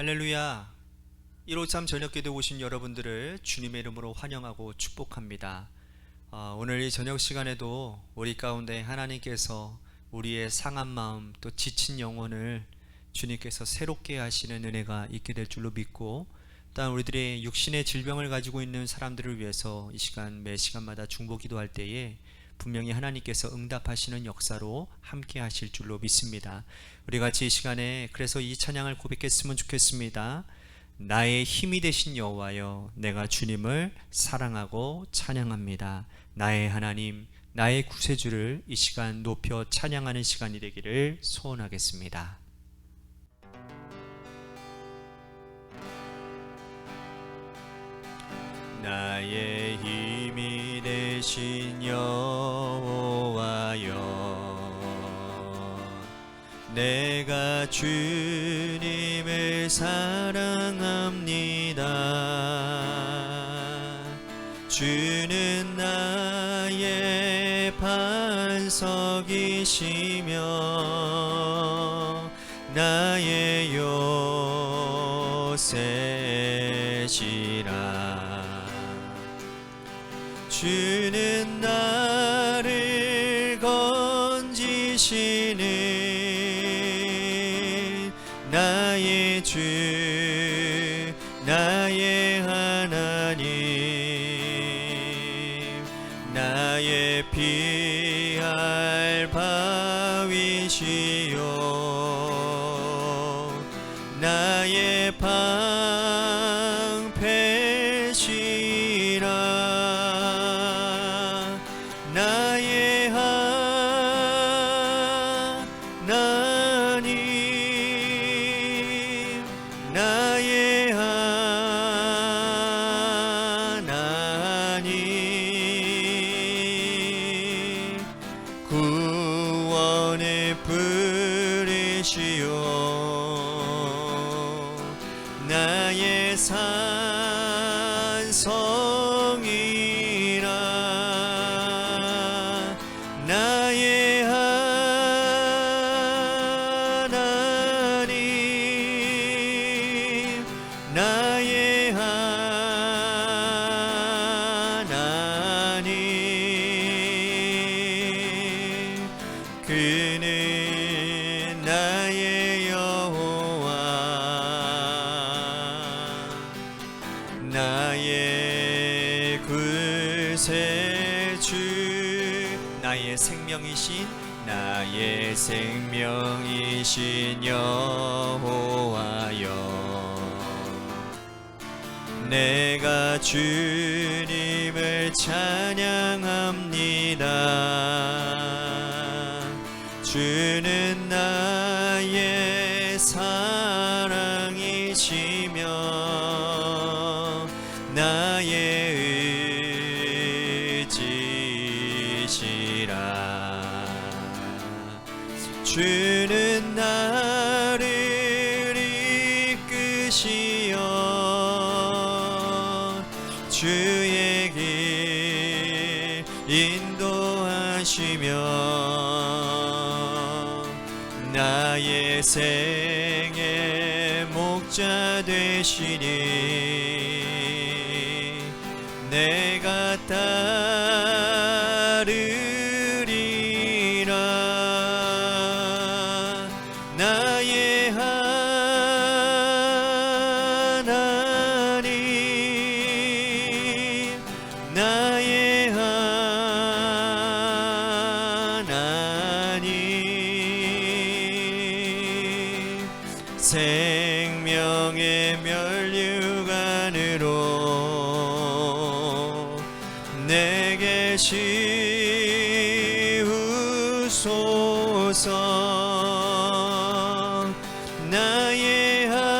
할렐루야. 153 저녁기도 오신 여러분들을 주님의 이름으로 환영하고 축복합니다. 오늘 이 저녁 시간에도 우리 가운데 하나님께서 우리의 상한 마음 또 지친 영혼을 주님께서 새롭게 하시는 은혜가 있게 될 줄로 믿고, 또한 우리들의 육신의 질병을 가지고 있는 사람들을 위해서 이 시간 매 시간마다 중보 기도할 때에 분명히 하나님께서 응답하시는 역사로 함께 하실 줄로 믿습니다. 우리 같이 이 시간에 그래서 이 찬양을 고백했으면 좋겠습니다. 나의 힘이 되신 여호와여, 내가 주님을 사랑하고 찬양합니다. 나의 하나님, 나의 구세주를 이 시간 높여 찬양하는 시간이 되기를 소원하겠습니다. 나의 힘이 되신 여호와여, 내가 주님을 사랑합니다. 주는 나의 반석이시며 나의 요새시라. 주는 나를 건지시는 나의 주, 나의 하나님, 나의 피할 바위시요, 나의 방패시라. 나의 하나님, 나의 하나님, 구원의 뿌리시오, 나의 산성이라. 나의 하나님, 나의 하나님, 그는 나의 여호와, 나의 구세주, 나의 생명이신, 나의 생명이신 여호와여, 내가 주님을 찬양합니다. 주는 나의 사랑이시며 나의 의지시라. 주는 나를 이끄시어 주의 길 인도하시며 나의 생의 목자 되시니 내가 따르리라. 나의 하나님, 나의 하나님, 생명의 면류관으로 내게 씌우소서. 나의 하나님,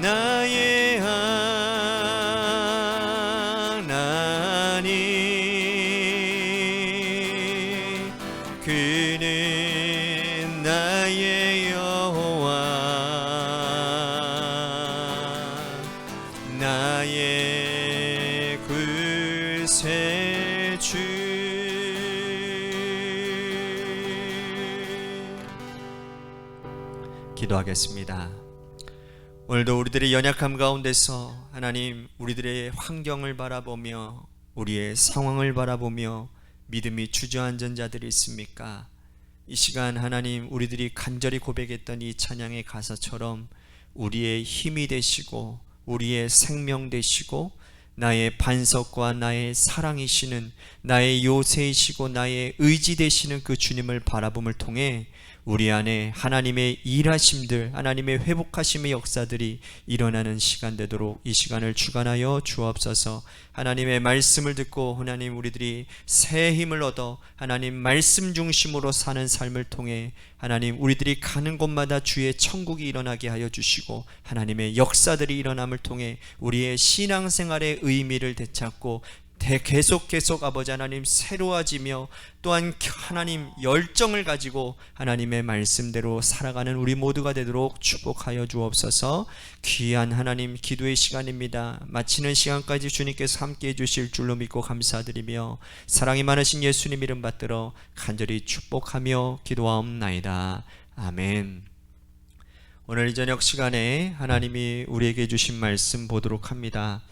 나의 하나님, 그는 나의 여호와, 나의 구세주. 기도하겠습니다. 오늘도 우리들의 연약함 가운데서 하나님, 우리들의 환경을 바라보며 우리의 상황을 바라보며 믿음이 주저앉은 자들이 있습니까? 이 시간 하나님, 우리들이 간절히 고백했던 이 찬양의 가사처럼 우리의 힘이 되시고 우리의 생명 되시고 나의 반석과 나의 사랑이시는, 나의 요새이시고 나의 의지 되시는 그 주님을 바라봄을 통해 우리 안에 하나님의 일하심들, 하나님의 회복하심의 역사들이 일어나는 시간 되도록 이 시간을 주관하여 주옵소서. 하나님의 말씀을 듣고 하나님, 우리들이 새 힘을 얻어 하나님 말씀 중심으로 사는 삶을 통해 하나님, 우리들이 가는 곳마다 주의 천국이 일어나게 하여 주시고 하나님의 역사들이 일어남을 통해 우리의 신앙생활의 의미를 되찾고 계속 아버지 하나님 새로워지며 또한 하나님 열정을 가지고 하나님의 말씀대로 살아가는 우리 모두가 되도록 축복하여 주옵소서. 귀한 하나님, 기도의 시간입니다. 마치는 시간까지 주님께서 함께해 주실 줄로 믿고 감사드리며 사랑이 많으신 예수님 이름 받들어 간절히 축복하며 기도하옵나이다. 아멘. 오늘 이 저녁 시간에 하나님이 우리에게 주신 말씀 보도록 합니다.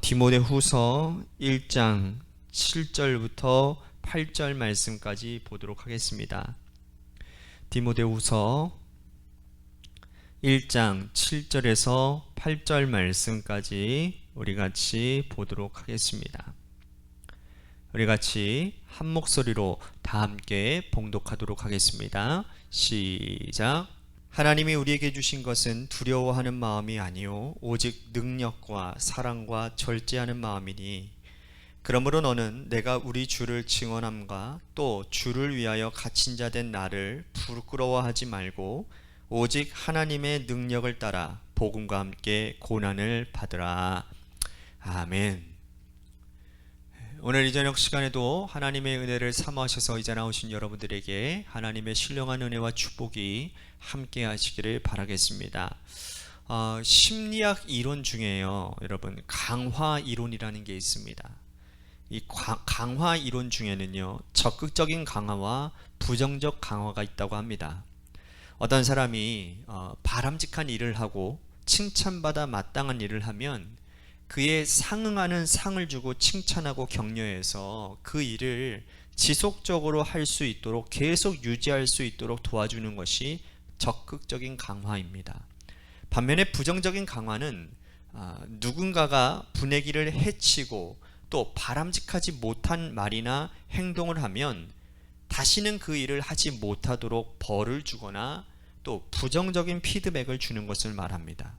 디모데후서 1장 7절부터 8절 말씀까지 보도록 하겠습니다. 디모데후서 1장 7절에서 8절 말씀까지 우리 같이 보도록 하겠습니다. 우리 같이 한 목소리로 다 함께 봉독하도록 하겠습니다. 시작. 하나님이 우리에게 주신 것은 두려워하는 마음이 아니요 오직 능력과 사랑과 절제하는 마음이니, 그러므로 너는 내가 우리 주를 증언함과 또 주를 위하여 갇힌 자 된 나를 부끄러워하지 말고 오직 하나님의 능력을 따라 복음과 함께 고난을 받으라. 아멘. 오늘 이 저녁 시간에도 하나님의 은혜를 사모하셔서 이제 나오신 여러분들에게 하나님의 신령한 은혜와 축복이 함께 하시기를 바라겠습니다. 심리학 이론 중에요, 여러분, 강화 이론이라는 게 있습니다. 이 강화 이론 중에는요, 적극적인 강화와 부정적 강화가 있다고 합니다. 어떤 사람이 바람직한 일을 하고 칭찬받아 마땅한 일을 하면 그에 상응하는 상을 주고 칭찬하고 격려해서 그 일을 지속적으로 할 수 있도록, 계속 유지할 수 있도록 도와주는 것이 적극적인 강화입니다. 반면에 부정적인 강화는 누군가가 분위기를 해치고 또 바람직하지 못한 말이나 행동을 하면 다시는 그 일을 하지 못하도록 벌을 주거나 또 부정적인 피드백을 주는 것을 말합니다.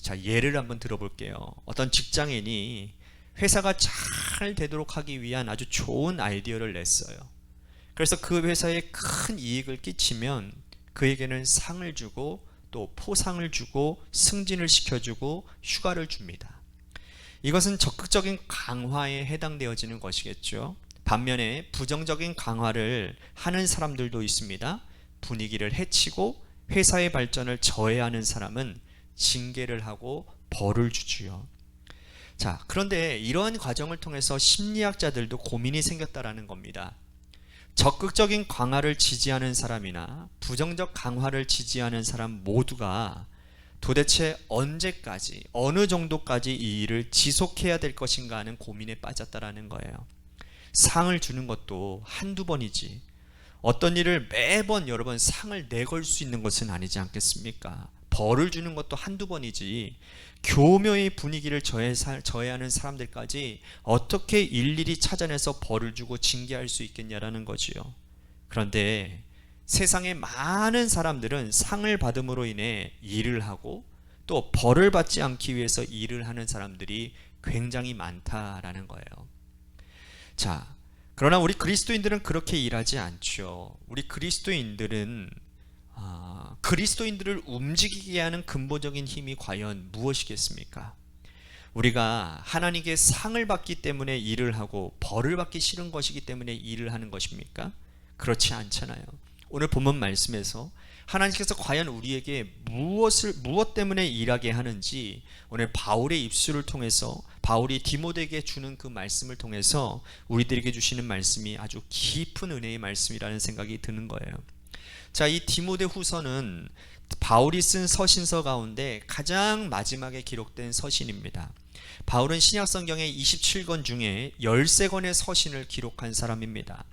자, 예를 한번 들어볼게요. 어떤 직장인이 회사가 잘 되도록 하기 위한 아주 좋은 아이디어를 냈어요. 그래서 그 회사에 큰 이익을 끼치면 그에게는 상을 주고 또 포상을 주고 승진을 시켜주고 휴가를 줍니다. 이것은 적극적인 강화에 해당되어지는 것이겠죠. 반면에 부정적인 강화를 하는 사람들도 있습니다. 분위기를 해치고 회사의 발전을 저해하는 사람은 징계를 하고 벌을 주지요. 자, 그런데 이러한 과정을 통해서 심리학자들도 고민이 생겼다라는 겁니다. 적극적인 강화를 지지하는 사람이나 부정적 강화를 지지하는 사람 모두가 도대체 언제까지, 어느 정도까지 이 일을 지속해야 될 것인가 하는 고민에 빠졌다라는 거예요. 상을 주는 것도 한두 번이지 어떤 일을 매번 여러 번 상을 내걸 수 있는 것은 아니지 않겠습니까? 벌을 주는 것도 한두 번이지 교묘히 분위기를 저해하는 사람들까지 어떻게 일일이 찾아내서 벌을 주고 징계할 수 있겠냐라는 거지요. 그런데 세상의 많은 사람들은 상을 받음으로 인해 일을 하고 또 벌을 받지 않기 위해서 일을 하는 사람들이 굉장히 많다라는 거예요. 자, 그러나 우리 그리스도인들은 그렇게 일하지 않죠. 우리 그리스도인들은 그리스도인들을 움직이게 하는 근본적인 힘이 과연 무엇이겠습니까? 우리가 하나님께 상을 받기 때문에 일을 하고 벌을 받기 싫은 것이기 때문에 일을 하는 것입니까? 그렇지 않잖아요. 오늘 본문 말씀에서 하나님께서 과연 우리에게 무엇 때문에 일하게 하는지 오늘 바울의 입술을 통해서, 바울이 디모데에게 주는 그 말씀을 통해서 우리들에게 주시는 말씀이 아주 깊은 은혜의 말씀이라는 생각이 드는 거예요. 자, 이 디모데후서는 바울이 쓴 서신서 가운데 가장 마지막에 기록된 서신입니다. 바울은 신약성경의 27권 중에 13권의 서신을 기록한 사람입니다.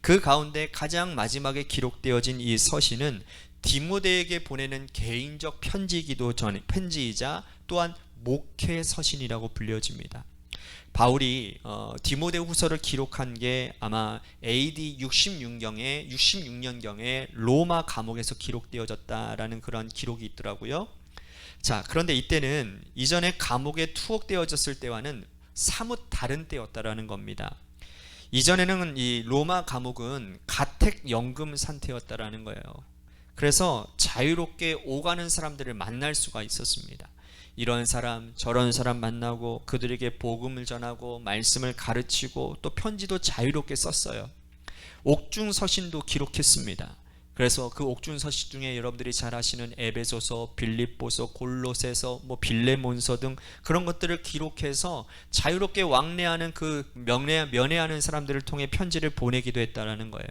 그 가운데 가장 마지막에 기록되어진 이 서신은 디모데에게 보내는 개인적 편지이자 또한 목회 서신이라고 불려집니다. 바울이 디모데후서를 기록한 게 아마 AD 66년경에 로마 감옥에서 기록되어졌다라는 그런 기록이 있더라고요. 자, 그런데 이때는 이전에 감옥에 투옥되어졌을 때와는 사뭇 다른 때였다라는 겁니다. 이전에는 이 로마 감옥은 가택연금 상태였다라는 거예요. 그래서 자유롭게 오가는 사람들을 만날 수가 있었습니다. 이런 사람 저런 사람 만나고 그들에게 복음을 전하고 말씀을 가르치고 또 편지도 자유롭게 썼어요. 옥중서신도 기록했습니다. 그래서 그 옥중서신 중에 여러분들이 잘 아시는 에베소서, 빌립보서, 골로새서, 빌레몬서 등 그런 것들을 기록해서 자유롭게 왕래하는 그 면회하는 사람들을 통해 편지를 보내기도 했다라는 거예요.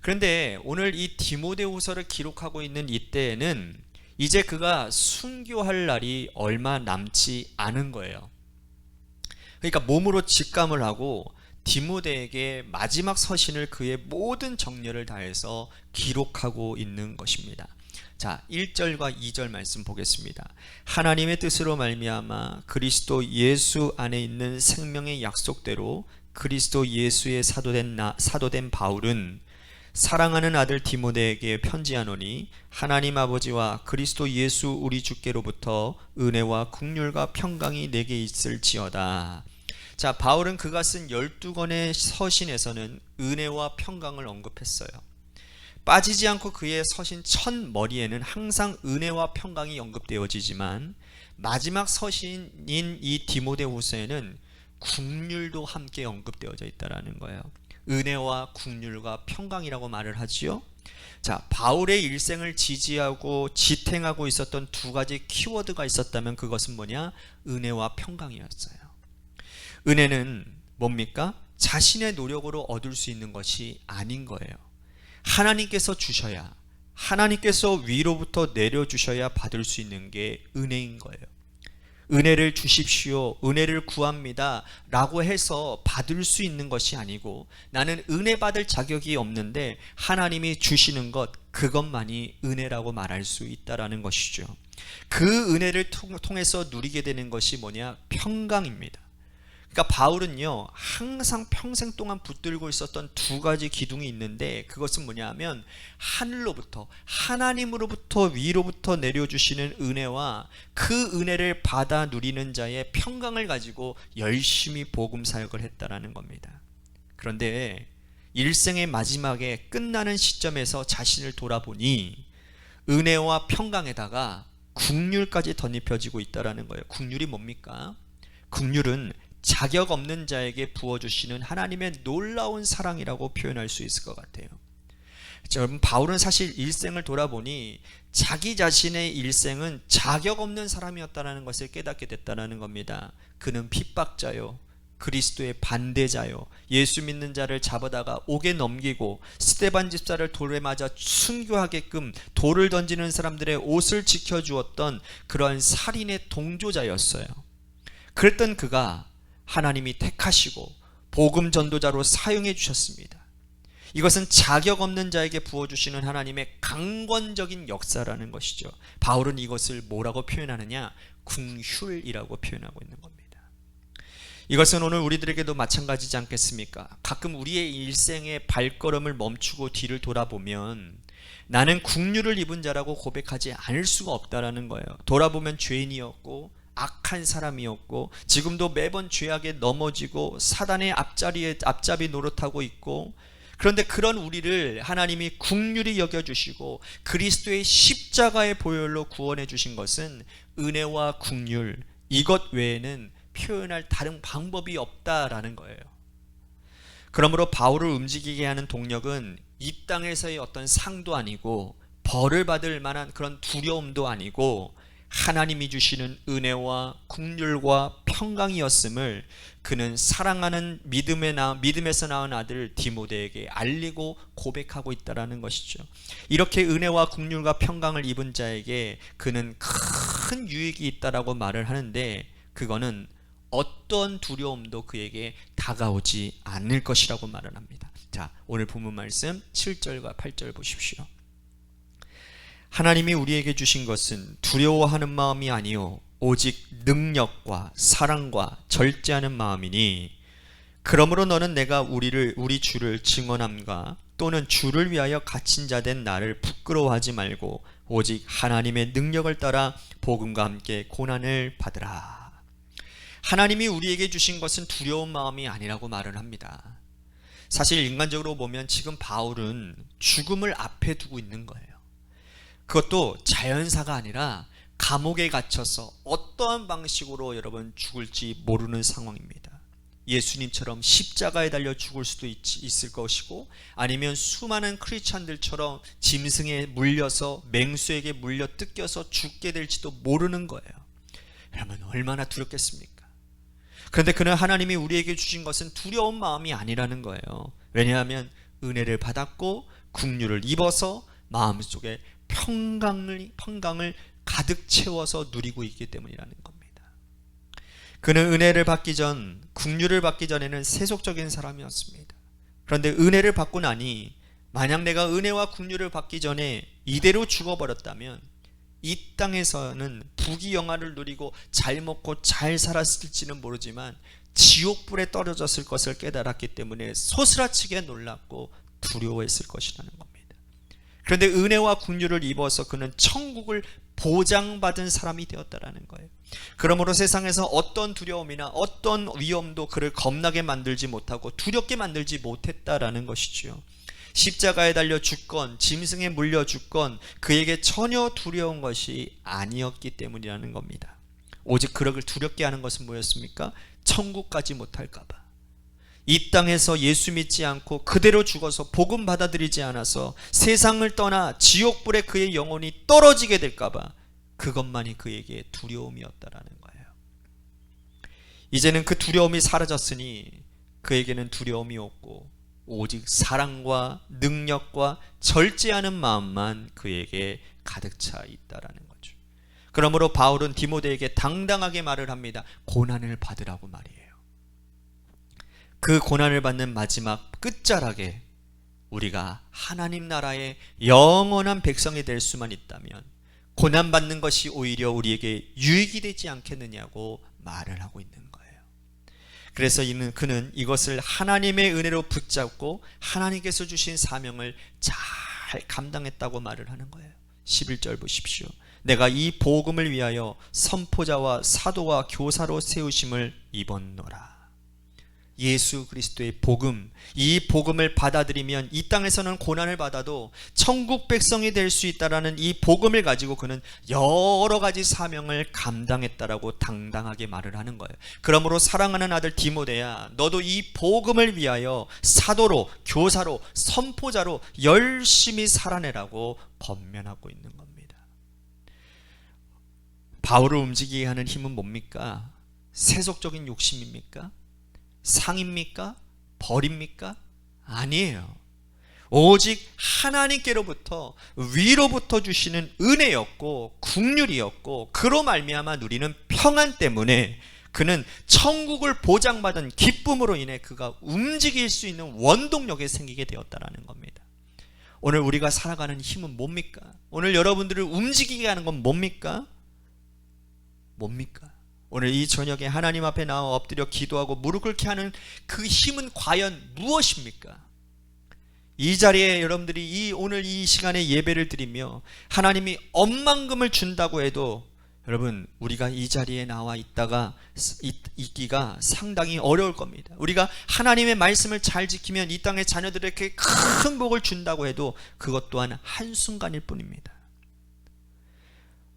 그런데 오늘 이 디모데후서를 기록하고 있는 이때에는 이제 그가 순교할 날이 얼마 남지 않은 거예요. 그러니까 몸으로 직감을 하고 디모데에게 마지막 서신을 그의 모든 정열을 다해서 기록하고 있는 것입니다. 자, 1절과 2절 말씀 보겠습니다. 하나님의 뜻으로 말미암아 그리스도 예수 안에 있는 생명의 약속대로 그리스도 예수의 사도된 바울은 사랑하는 아들 디모데에게 편지하노니 하나님 아버지와 그리스도 예수 우리 주께로부터 은혜와 긍휼과 평강이 내게 있을지어다. 자, 바울은 그가 쓴 12권의 서신에서는 은혜와 평강을 언급했어요. 빠지지 않고 그의 서신 첫 머리에는 항상 은혜와 평강이 언급되어지지만 마지막 서신인 이 디모데후서에는 긍휼도 함께 언급되어져 있다는 거예요. 은혜와 긍휼과 평강이라고 말을 하지요. 자, 바울의 일생을 지지하고 지탱하고 있었던 두 가지 키워드가 있었다면 그것은 뭐냐? 은혜와 평강이었어요. 은혜는 뭡니까? 자신의 노력으로 얻을 수 있는 것이 아닌 거예요. 하나님께서 주셔야, 하나님께서 위로부터 내려주셔야 받을 수 있는 게 은혜인 거예요. 은혜를 주십시오, 은혜를 구합니다 라고 해서 받을 수 있는 것이 아니고 나는 은혜 받을 자격이 없는데 하나님이 주시는 것, 그것만이 은혜라고 말할 수 있다라는 것이죠. 그 은혜를 통해서 누리게 되는 것이 뭐냐? 평강입니다. 그러니까 바울은요, 항상 평생 동안 붙들고 있었던 두 가지 기둥이 있는데 그것은 뭐냐 하면 하늘로부터, 하나님으로부터 위로부터 내려주시는 은혜와 그 은혜를 받아 누리는 자의 평강을 가지고 열심히 복음 사역을 했다라는 겁니다. 그런데 일생의 마지막에 끝나는 시점에서 자신을 돌아보니 은혜와 평강에다가 긍휼까지 덧입혀지고 있다라는 거예요. 긍휼이 뭡니까? 긍휼은 자격 없는 자에게 부어주시는 하나님의 놀라운 사랑이라고 표현할 수 있을 것 같아요. 여러분, 바울은 사실 일생을 돌아보니 자기 자신의 일생은 자격 없는 사람이었다는 것을 깨닫게 됐다는 겁니다. 그는 핍박자요, 그리스도의 반대자요, 예수 믿는 자를 잡아다가 옥에 넘기고 스데반 집사를 돌에 맞아 순교하게끔 돌을 던지는 사람들의 옷을 지켜주었던 그러한 살인의 동조자였어요. 그랬던 그가 하나님이 택하시고 복음 전도자로 사용해 주셨습니다. 이것은 자격 없는 자에게 부어주시는 하나님의 강권적인 역사라는 것이죠. 바울은 이것을 뭐라고 표현하느냐? 긍휼이라고 표현하고 있는 겁니다. 이것은 오늘 우리들에게도 마찬가지지 않겠습니까? 가끔 우리의 일생의 발걸음을 멈추고 뒤를 돌아보면 나는 긍휼을 입은 자라고 고백하지 않을 수가 없다라는 거예요. 돌아보면 죄인이었고 악한 사람이었고 지금도 매번 죄악에 넘어지고 사단의 앞잡이 노릇하고 있고, 그런데 그런 우리를 하나님이 긍휼히 여겨주시고 그리스도의 십자가의 보혈로 구원해 주신 것은 은혜와 긍휼, 이것 외에는 표현할 다른 방법이 없다라는 거예요. 그러므로 바울을 움직이게 하는 동력은 이 땅에서의 어떤 상도 아니고 벌을 받을 만한 그런 두려움도 아니고 하나님이 주시는 은혜와 긍휼과 평강이었음을 그는 사랑하는 믿음에서 낳은 아들 디모데에게 알리고 고백하고 있다라는 것이죠. 이렇게 은혜와 긍휼과 평강을 입은 자에게 그는 큰 유익이 있다라고 말을 하는데, 그거는 어떤 두려움도 그에게 다가오지 않을 것이라고 말을 합니다. 자, 오늘 본문 말씀 7절과 8절 보십시오. 하나님이 우리에게 주신 것은 두려워하는 마음이 아니요 오직 능력과 사랑과 절제하는 마음이니, 그러므로 너는 내가 우리 주를 증언함과 또는 주를 위하여 갇힌 자 된 나를 부끄러워하지 말고 오직 하나님의 능력을 따라 복음과 함께 고난을 받으라. 하나님이 우리에게 주신 것은 두려운 마음이 아니라고 말을 합니다. 사실 인간적으로 보면 지금 바울은 죽음을 앞에 두고 있는 거예요. 그것도 자연사가 아니라 감옥에 갇혀서 어떠한 방식으로 여러분 죽을지 모르는 상황입니다. 예수님처럼 십자가에 달려 죽을 수도 있을 것이고, 아니면 수많은 크리스찬들처럼 짐승에 물려서 맹수에게 물려 뜯겨서 죽게 될지도 모르는 거예요. 여러분, 얼마나 두렵겠습니까? 그런데 그는 하나님이 우리에게 주신 것은 두려운 마음이 아니라는 거예요. 왜냐하면 은혜를 받았고 긍휼을 입어서 마음속에 평강을 가득 채워서 누리고 있기 때문이라는 겁니다. 그는 은혜를 받기 전, 긍휼을 받기 전에는 세속적인 사람이었습니다. 그런데 은혜를 받고 나니, 만약 내가 은혜와 긍휼을 받기 전에 이대로 죽어버렸다면 이 땅에서는 부귀영화를 누리고 잘 먹고 잘 살았을지는 모르지만 지옥불에 떨어졌을 것을 깨달았기 때문에 소스라치게 놀랐고 두려워했을 것이라는 겁니다. 그런데 은혜와 긍휼을 입어서 그는 천국을 보장받은 사람이 되었다라는 거예요. 그러므로 세상에서 어떤 두려움이나 어떤 위험도 그를 겁나게 만들지 못하고 두렵게 만들지 못했다라는 것이죠. 십자가에 달려 죽건 짐승에 물려 죽건 그에게 전혀 두려운 것이 아니었기 때문이라는 겁니다. 오직 그를 두렵게 하는 것은 뭐였습니까? 천국 가지 못할까 봐, 이 땅에서 예수 믿지 않고 그대로 죽어서 복음 받아들이지 않아서 세상을 떠나 지옥불에 그의 영혼이 떨어지게 될까 봐, 그것만이 그에게 두려움이었다라는 거예요. 이제는 그 두려움이 사라졌으니 그에게는 두려움이 없고 오직 사랑과 능력과 절제하는 마음만 그에게 가득 차 있다라는 거죠. 그러므로 바울은 디모데에게 당당하게 말을 합니다. 고난을 받으라고 말이에요. 그 고난을 받는 마지막 끝자락에 우리가 하나님 나라의 영원한 백성이 될 수만 있다면 고난받는 것이 오히려 우리에게 유익이 되지 않겠느냐고 말을 하고 있는 거예요. 그래서 그는 이것을 하나님의 은혜로 붙잡고 하나님께서 주신 사명을 잘 감당했다고 말을 하는 거예요. 11절 보십시오. 내가 이 복음을 위하여 선포자와 사도와 교사로 세우심을 입었노라. 예수 그리스도의 복음, 이 복음을 받아들이면 이 땅에서는 고난을 받아도 천국 백성이 될 수 있다라는 이 복음을 가지고 그는 여러 가지 사명을 감당했다라고 당당하게 말을 하는 거예요. 그러므로 사랑하는 아들 디모데야, 너도 이 복음을 위하여 사도로, 교사로, 선포자로 열심히 살아내라고 권면하고 있는 겁니다. 바울을 움직이게 하는 힘은 뭡니까? 세속적인 욕심입니까? 상입니까? 벌입니까? 아니에요. 오직 하나님께로부터 위로부터 주시는 은혜였고 긍휼이었고, 그로 말미암아 누리는 평안 때문에 그는 천국을 보장받은 기쁨으로 인해 그가 움직일 수 있는 원동력이 생기게 되었다라는 겁니다. 오늘 우리가 살아가는 힘은 뭡니까? 오늘 여러분들을 움직이게 하는 건 뭡니까? 오늘 이 저녁에 하나님 앞에 나와 엎드려 기도하고 무릎 꿇게 하는 그 힘은 과연 무엇입니까? 이 자리에 여러분들이 오늘 이 시간에 예배를 드리며 하나님이 억만금을 준다고 해도 여러분, 우리가 이 자리에 나와 있기가 상당히 어려울 겁니다. 우리가 하나님의 말씀을 잘 지키면 이 땅의 자녀들에게 큰 복을 준다고 해도 그것 또한 한순간일 뿐입니다.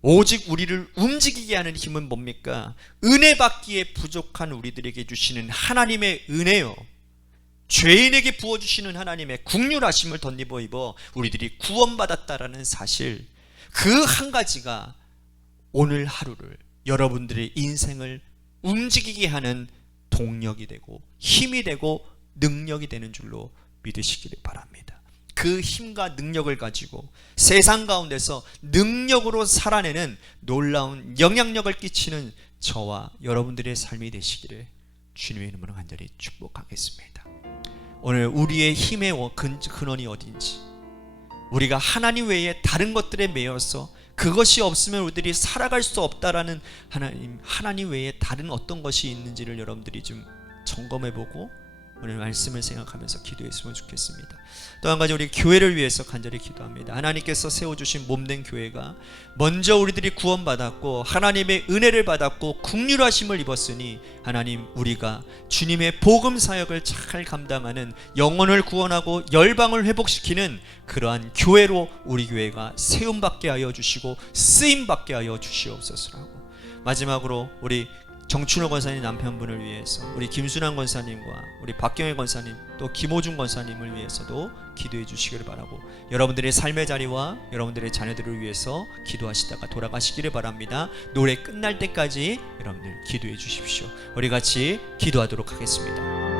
오직 우리를 움직이게 하는 힘은 뭡니까? 은혜 받기에 부족한 우리들에게 주시는 하나님의 은혜요, 죄인에게 부어주시는 하나님의 긍휼하심을 덧입어 입어 우리들이 구원받았다라는 사실, 그 한 가지가 오늘 하루를, 여러분들의 인생을 움직이게 하는 동력이 되고 힘이 되고 능력이 되는 줄로 믿으시기를 바랍니다. 그 힘과 능력을 가지고 세상 가운데서 능력으로 살아내는 놀라운 영향력을 끼치는 저와 여러분들의 삶이 되시기를 주님의 이름으로 간절히 축복하겠습니다. 오늘 우리의 힘의 근원이 어딘지, 우리가 하나님 외에 다른 것들에 매여서 그것이 없으면 우리들이 살아갈 수 없다라는 하나님 외에 다른 어떤 것이 있는지를 여러분들이 좀 점검해보고 오늘 말씀을 생각하면서 기도했으면 좋겠습니다. 또 한 가지, 우리 교회를 위해서 간절히 기도합니다. 하나님께서 세워주신 몸된 교회가 먼저 우리들이 구원받았고 하나님의 은혜를 받았고 긍휼하심을 입었으니 하나님, 우리가 주님의 복음 사역을 잘 감당하는, 영혼을 구원하고 열방을 회복시키는 그러한 교회로 우리 교회가 세움받게 하여 주시고 쓰임받게 하여 주시옵소서라고, 마지막으로 우리 정춘호 권사님 남편분을 위해서, 우리 김순환 권사님과 우리 박경혜 권사님, 또 김호중 권사님을 위해서도 기도해 주시기를 바라고, 여러분들의 삶의 자리와 여러분들의 자녀들을 위해서 기도하시다가 돌아가시기를 바랍니다. 노래 끝날 때까지 여러분들 기도해 주십시오. 우리 같이 기도하도록 하겠습니다.